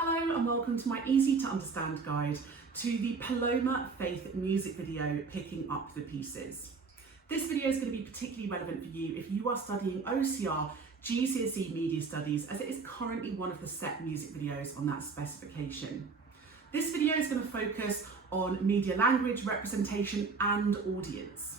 Hello and welcome to my easy to understand guide to the Paloma Faith music video, Picking Up the Pieces. This video is going to be particularly relevant for you if you are studying OCR GCSE Media Studies, as it is currently one of the set music videos on that specification. This video is going to focus on media language, representation and audience.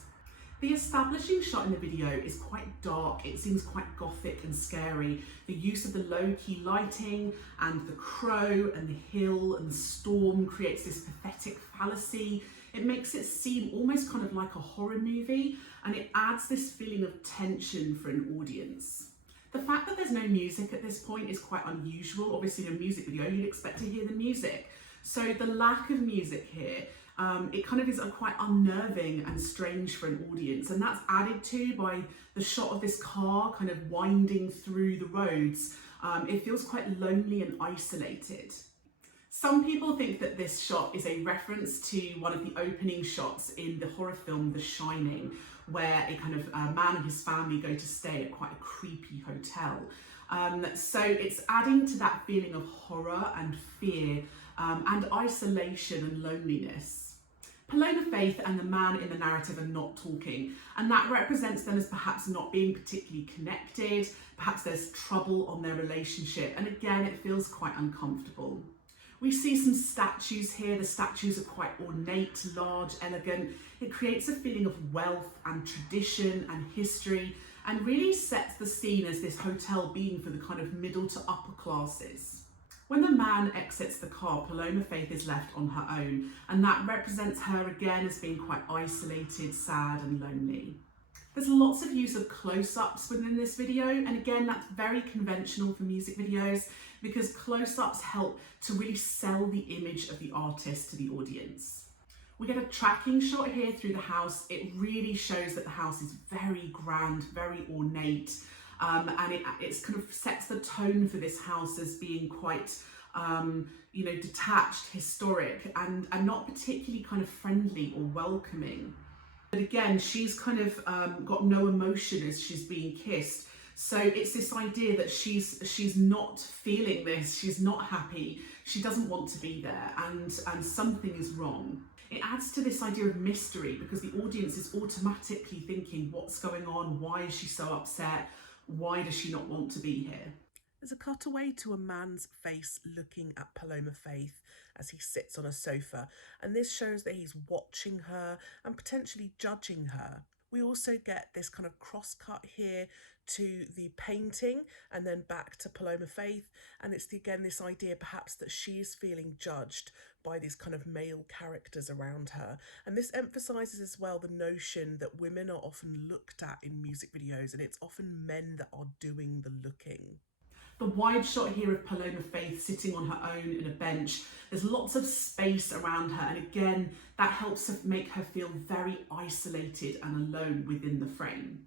The establishing shot in the video is quite dark, it seems quite gothic and scary. The use of the low-key lighting and the crow and the hill and the storm creates this pathetic fallacy. It makes it seem almost kind of like a horror movie, and it adds this feeling of tension for an audience. The fact that there's no music at this point is quite unusual. Obviously in a music video you'd expect to hear the music. So the lack of music here, it kind of is quite unnerving and strange for an audience, and that's added to by the shot of this car kind of winding through the roads. It feels quite lonely and isolated. Some people think that this shot is a reference to one of the opening shots in the horror film The Shining, where a kind of man and his family go to stay at quite a creepy hotel. So it's adding to that feeling of horror and fear and isolation and loneliness. Paloma Faith and the man in the narrative are not talking, and that represents them as perhaps not being particularly connected. Perhaps there's trouble on their relationship, and again it feels quite uncomfortable. We see some statues here. The statues are quite ornate, large, elegant. It creates a feeling of wealth and tradition and history, and really sets the scene as this hotel being for the kind of middle to upper classes. When the man exits the car, Paloma Faith is left on her own, and that represents her again as being quite isolated, sad and lonely. There's lots of use of close-ups within this video, and again that's very conventional for music videos because close-ups help to really sell the image of the artist to the audience. We get a tracking shot here through the house. It really shows that the house is very grand, very ornate. And it's kind of sets the tone for this house as being quite, detached, historic, and not particularly kind of friendly or welcoming. But again, she's kind of got no emotion as she's being kissed. So it's this idea that she's not feeling this, she's not happy, she doesn't want to be there, and something is wrong. It adds to this idea of mystery because the audience is automatically thinking, what's going on? Why is she so upset? Why does she not want to be here? There's a cutaway to a man's face looking at Paloma Faith as he sits on a sofa, and this shows that he's watching her and potentially judging her. We also get this kind of cross-cut here to the painting and then back to Paloma Faith, and it's again this idea perhaps that she is feeling judged by these kind of male characters around her, and this emphasises as well the notion that women are often looked at in music videos, and it's often men that are doing the looking. The wide shot here of Paloma Faith sitting on her own in a bench, there's lots of space around her, and again that helps to make her feel very isolated and alone within the frame.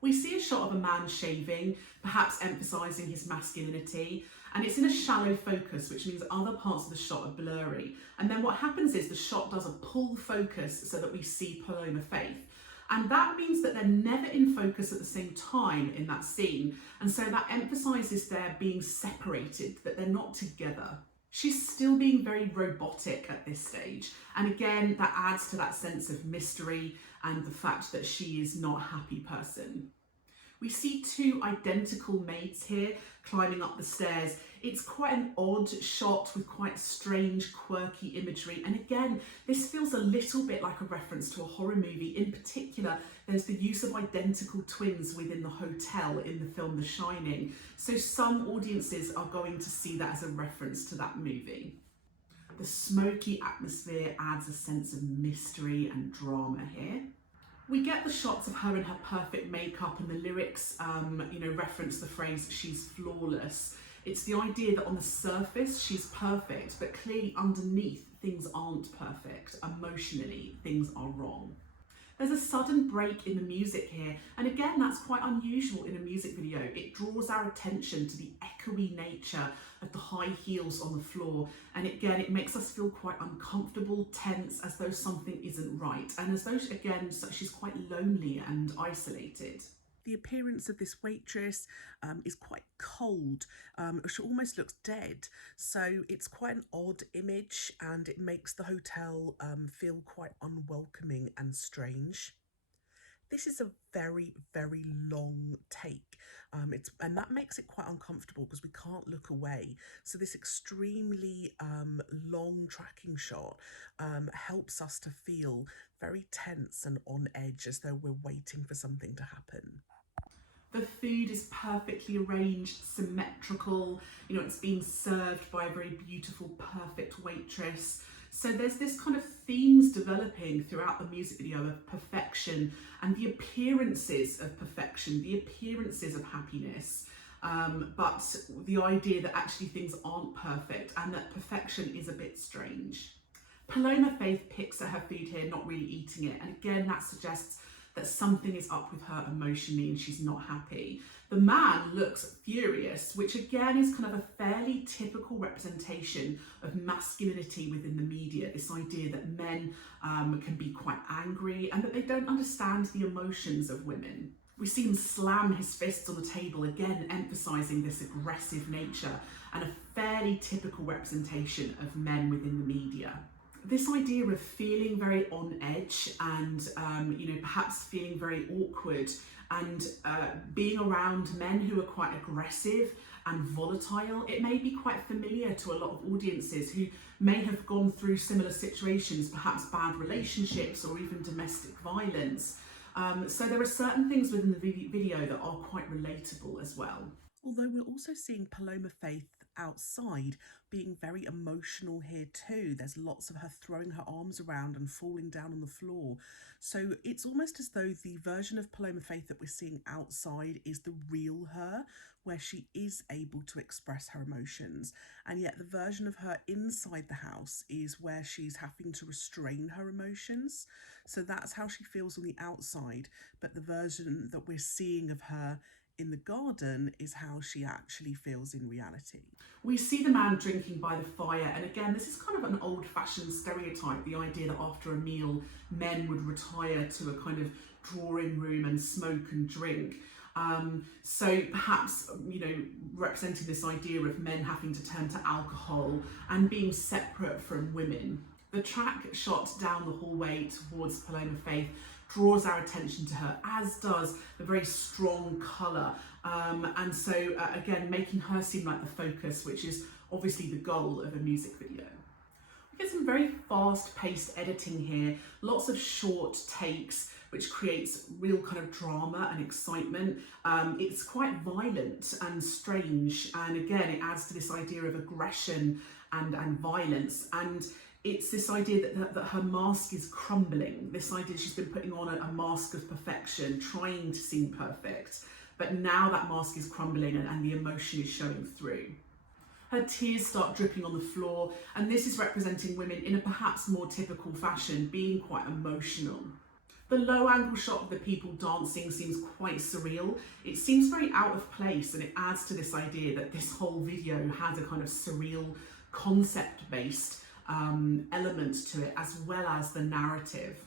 We see a shot of a man shaving, perhaps emphasising his masculinity, and it's in a shallow focus, which means other parts of the shot are blurry. And then what happens is the shot does a pull focus so that we see Paloma Faith. And that means that they're never in focus at the same time in that scene. And so that emphasises their being separated, that they're not together. She's still being very robotic at this stage. And again, that adds to that sense of mystery and the fact that she is not a happy person. We see two identical maids here climbing up the stairs. It's quite an odd shot with quite strange, quirky imagery. And again, this feels a little bit like a reference to a horror movie. In particular, there's the use of identical twins within the hotel in the film The Shining. So some audiences are going to see that as a reference to that movie. The smoky atmosphere adds a sense of mystery and drama here. We get the shots of her in her perfect makeup, and the lyrics, reference the phrase, she's flawless. It's the idea that on the surface, she's perfect, but clearly underneath, things aren't perfect. Emotionally, things are wrong. There's a sudden break in the music here, and again, that's quite unusual in a music video. It draws our attention to the echoey nature of the high heels on the floor, and again, it makes us feel quite uncomfortable, tense, as though something isn't right, and as though, again, she's quite lonely and isolated. The appearance of this waitress is quite cold. She almost looks dead. So it's quite an odd image, and it makes the hotel feel quite unwelcoming and strange. This is a very, very long take. And that makes it quite uncomfortable because we can't look away. So this extremely long tracking shot helps us to feel very tense and on edge, as though we're waiting for something to happen. The food is perfectly arranged, symmetrical, it's being served by a very beautiful, perfect waitress. So there's this kind of themes developing throughout the music video of perfection and the appearances of perfection, the appearances of happiness, but the idea that actually things aren't perfect and that perfection is a bit strange. Paloma Faith picks at her food here, not really eating it, and again that suggests that something is up with her emotionally and she's not happy. The man looks furious, which again is kind of a fairly typical representation of masculinity within the media, this idea that men can be quite angry and that they don't understand the emotions of women. We see him slam his fists on the table, again emphasising this aggressive nature and a fairly typical representation of men within the media. This idea of feeling very on edge and, perhaps feeling very awkward and being around men who are quite aggressive and volatile, it may be quite familiar to a lot of audiences who may have gone through similar situations, perhaps bad relationships or even domestic violence. So there are certain things within the video that are quite relatable as well. Although we're also seeing Paloma Faith outside being very emotional here too. There's lots of her throwing her arms around and falling down on the floor. So it's almost as though the version of Paloma Faith that we're seeing outside is the real her, where she is able to express her emotions. And yet the version of her inside the house is where she's having to restrain her emotions. So that's how she feels on the outside. But the version that we're seeing of her in the garden is how she actually feels in reality. We see the man drinking by the fire, and again this is kind of an old-fashioned stereotype, the idea that after a meal men would retire to a kind of drawing room and smoke and drink. So perhaps, representing this idea of men having to turn to alcohol and being separate from women. The track shot down the hallway towards Paloma Faith draws our attention to her, as does the very strong colour, and so again making her seem like the focus, which is obviously the goal of a music video. We get some very fast-paced editing here, lots of short takes, which creates real kind of drama and excitement. It's quite violent and strange, and again it adds to this idea of aggression and violence, and it's this idea that her mask is crumbling, this idea she's been putting on a mask of perfection, trying to seem perfect, but now that mask is crumbling and the emotion is showing through. Her tears start dripping on the floor, and this is representing women in a perhaps more typical fashion, being quite emotional. The low angle shot of the people dancing seems quite surreal. It seems very out of place, and it adds to this idea that this whole video has a kind of surreal concept-based element to it, as well as the narrative.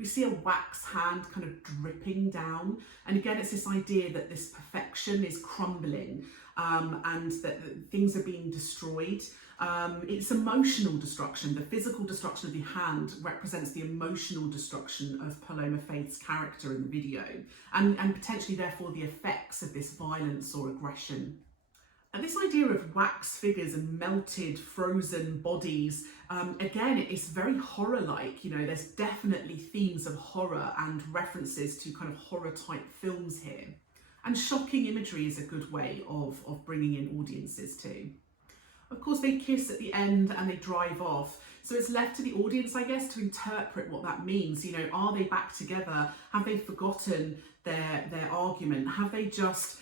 We see a wax hand kind of dripping down, and again it's this idea that this perfection is crumbling and that things are being destroyed. It's emotional destruction. The physical destruction of the hand represents the emotional destruction of Paloma Faith's character in the video, and potentially therefore the effects of this violence or aggression. And this idea of wax figures and melted, frozen bodies, again, it's very horror-like. There's definitely themes of horror and references to kind of horror-type films here. And shocking imagery is a good way of bringing in audiences too. Of course, they kiss at the end and they drive off. So it's left to the audience, I guess, to interpret what that means. Are they back together? Have they forgotten their argument? Have they just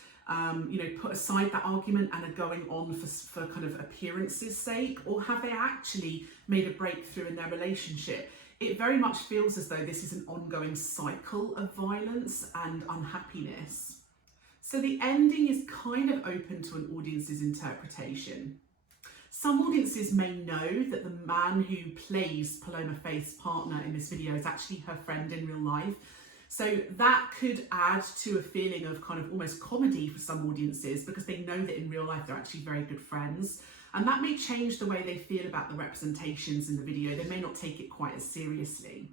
put aside that argument and are going on for kind of appearances' sake, or have they actually made a breakthrough in their relationship? It very much feels as though this is an ongoing cycle of violence and unhappiness. So the ending is kind of open to an audience's interpretation. Some audiences may know that the man who plays Paloma Faith's partner in this video is actually her friend in real life. So that could add to a feeling of kind of almost comedy for some audiences, because they know that in real life they're actually very good friends. And that may change the way they feel about the representations in the video. They may not take it quite as seriously.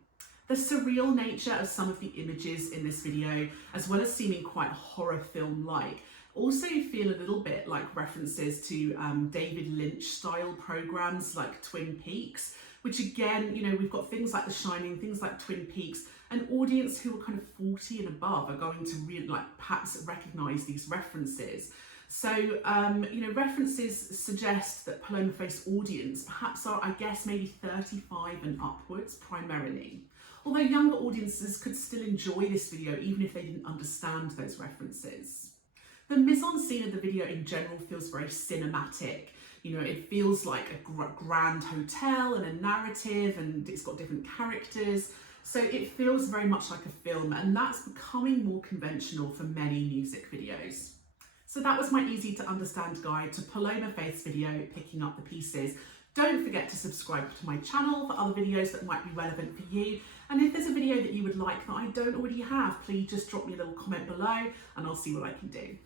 The surreal nature of some of the images in this video, as well as seeming quite horror film-like, also feel a little bit like references to David Lynch style programs like Twin Peaks, which again, you know, we've got things like The Shining, things like Twin Peaks. An audience who are kind of 40 and above are going to really, like, perhaps recognise these references. So, you know, references suggest that Paloma Faith's audience perhaps are, I guess, maybe 35 and upwards primarily. Although younger audiences could still enjoy this video even if they didn't understand those references. The mise-en-scene of the video in general feels very cinematic. You know, it feels like a grand hotel and a narrative, and it's got different characters. So it feels very much like a film, and that's becoming more conventional for many music videos. So that was my easy to understand guide to Paloma Faith's video, Picking Up the Pieces. Don't forget to subscribe to my channel for other videos that might be relevant for you. And if there's a video that you would like that I don't already have, please just drop me a little comment below and I'll see what I can do.